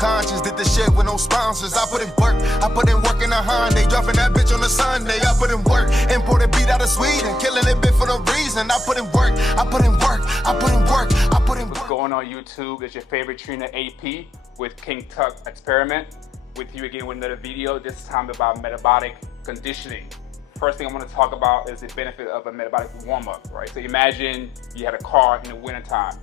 conscious. Did the shit with no sponsors. I put in work in a Hyundai. Dropping that bitch on a Sunday. I put in work, imported beat out of Sweden. Killing it bit for no reason. I put in work, I put in work, I put in work, I put in work. What's going on YouTube? It's your favorite trainer AP with King Tuck Experiment. With you again with another video, this time about metabolic conditioning. First thing I want to talk about is the benefit of a metabolic warm-up, right? So imagine you had a car in the wintertime.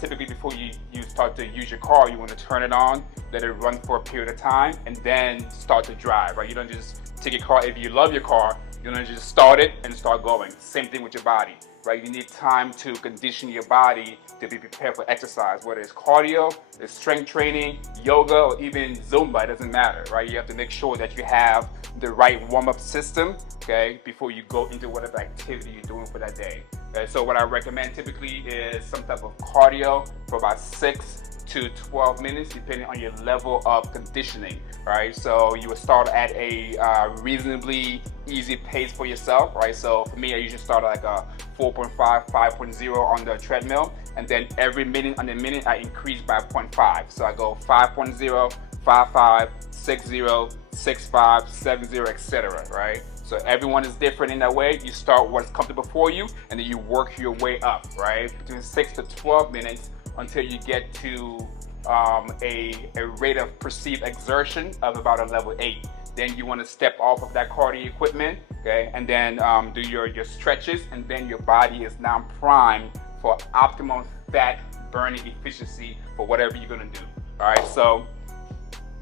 Typically before you start to use your car, you want to turn it on, let it run for a period of time, and then start to drive, right? You don't just take your car. If you love your car, you don't just start it and start going. Same thing with your body, right? You need time to condition your body to be prepared for exercise, whether it's cardio, it's strength training, yoga, or even Zumba, it doesn't matter, right? You have to make sure that you have the right warm-up system, okay, before you go into whatever activity you're doing for that day. Okay, so what I recommend typically is some type of cardio for about 6 to 12 minutes, depending on your level of conditioning, right? So you would start at a reasonably easy pace for yourself, right? So for me, I usually start at like a 4.5, 5.0 on the treadmill, and then every minute on the minute, I increase by 0.5. So I go 5.0, 5.5, 6.0, 6.5, 7.0, etc., right? So everyone is different in that way. You start what's comfortable for you, and then you work your way up, right? Between 6 to 12 minutes until you get to a rate of perceived exertion of about a level 8. Then you want to step off of that cardio equipment, okay, and then do your stretches, and then your body is now primed for optimum fat burning efficiency for whatever you're going to do. All right, so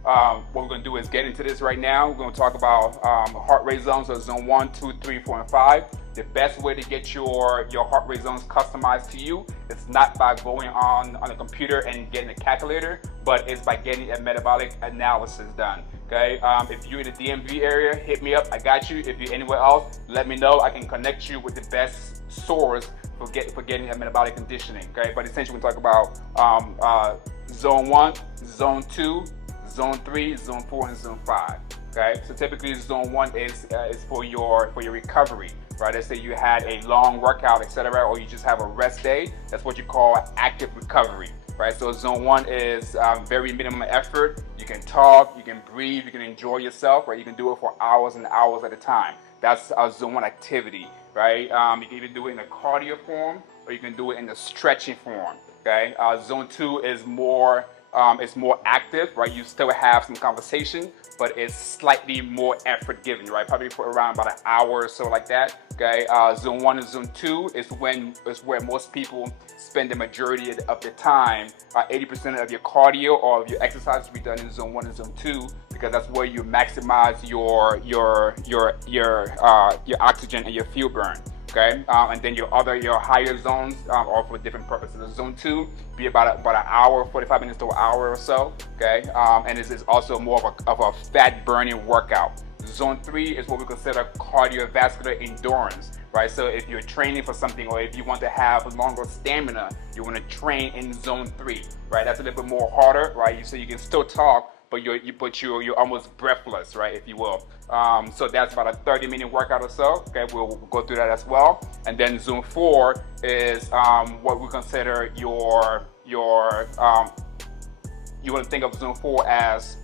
what we're going to do is get into this right now. We're going to talk about heart rate zones, so zone 1, 2, 3, 4, and 5. The best way to get your heart rate zones customized to you is not by going on a computer and getting a calculator, but it's by getting a metabolic analysis done. Okay, if you're in the DMV area, hit me up. I got you. If you're anywhere else, let me know. I can connect you with the best source for getting a metabolic conditioning. Okay, but essentially we talk about zone 1, zone 2, zone 3, zone 4, and zone 5. Okay, so typically zone 1 is for your recovery, right? Let's say you had a long workout, etc., or you just have a rest day. That's what you call active recovery, right? So zone 1 is very minimum effort. You can talk, you can breathe, you can enjoy yourself, right? You can do it for hours and hours at a time. That's a zone 1 activity, right? You can either do it in a cardio form, or you can do it in the stretching form. Okay, zone 2 is more active, right? You still have some conversation, but it's slightly more effort given, right? Probably for around about an hour or so, like that. Okay, zone 1 and zone 2 is where most people spend the majority of the time. 80% of your cardio or of your exercise will be done in zone 1 and zone 2, because that's where you maximize your oxygen and your fuel burn. Okay, and then your higher zones are for different purposes. Zone 2 be about an hour, 45 minutes to an hour or so. Okay, and this is also more of a fat burning workout. Zone 3 is what we consider cardiovascular endurance, right? So if you're training for something, or if you want to have longer stamina, you want to train in zone 3, right? That's a little bit more harder, right? So you can still talk, but you're almost breathless, right, if you will. So that's about a 30-minute workout or so. Okay, we'll go through that as well. And then zone 4 is what we consider you want to think of zone 4 as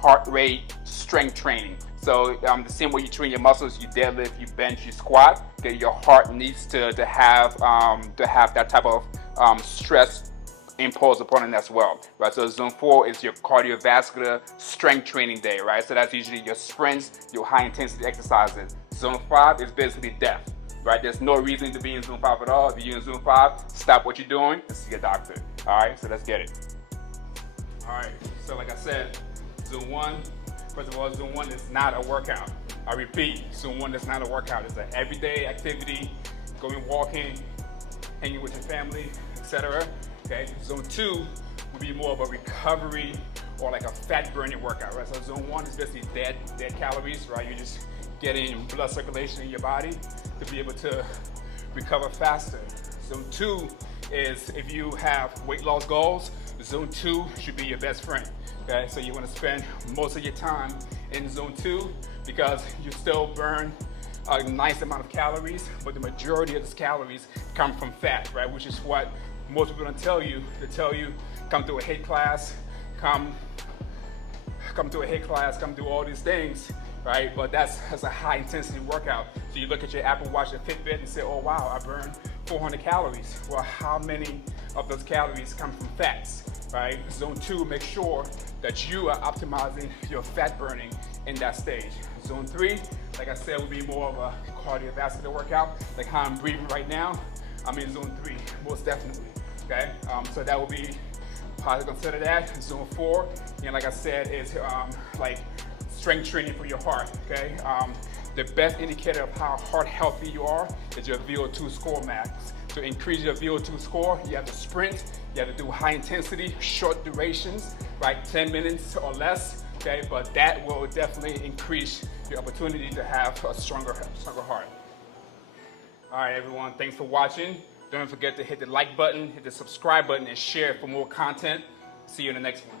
heart rate strength training. So the same way you train your muscles, you deadlift, you bench, you squat. Okay, your heart needs to have that type of stress imposed upon it as well, right? So zone 4 is your cardiovascular strength training day, right? So that's usually your sprints, your high intensity exercises. Zone 5 is basically death, right? There's no reason to be in zone 5 at all. If you're in zone 5, stop what you're doing and see a doctor. All right, so let's get it. All right, so like I said, zone 1, first of all, zone 1 is not a workout. I repeat, zone 1 is not a workout. It's an everyday activity, going walking, hanging with your family, etc. Okay, zone 2 would be more of a recovery or like a fat burning workout, right? So zone 1 is basically dead calories, right? You're just getting blood circulation in your body to be able to recover faster. Zone 2 is if you have weight loss goals, zone 2 should be your best friend. Okay, so you want to spend most of your time in zone 2 because you still burn a nice amount of calories, but the majority of those calories come from fat, right? Which is what most people don't tell you. They tell you, come to a HIIT class, come come to a HIIT class, come do all these things, right? But that's a high intensity workout. So you look at your Apple Watch and Fitbit and say, oh wow, I burned 400 calories. Well, how many of those calories come from fats, right? Zone 2, make sure that you are optimizing your fat burning in that stage. Zone 3, like I said, would be more of a cardiovascular workout, like how I'm breathing right now. I'm in zone 3, most definitely, okay? So that would be how to consider that. Zone 4, and like I said, is like strength training for your heart, okay? The best indicator of how heart healthy you are is your VO2 score max. To increase your VO2 score, you have to sprint, you have to do high intensity, short durations, right? 10 minutes or less, okay? But that will definitely increase your opportunity to have a stronger heart. All right, everyone, thanks for watching. Don't forget to hit the like button, hit the subscribe button, and share for more content. See you in the next one.